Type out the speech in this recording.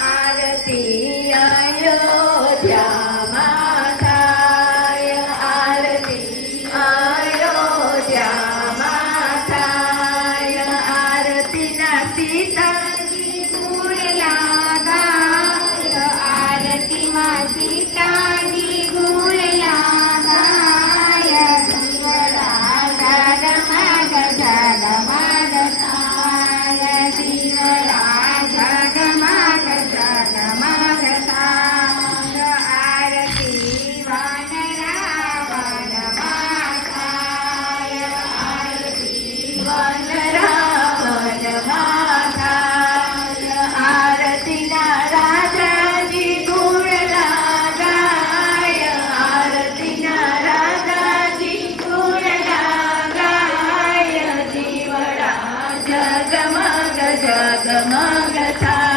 આરતી અયોધ્યામાં થાય, આરતી અયોધ્યામાં થાય, આરતીના સીતાજી ગુણ લાગાય, આરતીમાં સીતાજી ગુણ લાગાય, દીવડા જગમગ જગમગ થાય, દીવડા જગમગ જગમગ થાય, આરતી વનરાવનમાં થાય, આરતી વનરાવનમાં થાય, આરતીના રાજાજી ગુણ લાગાય, આરતીના રાજાજી ગુણ લાગાય, દીવડા જગમગ જગમગ થાય.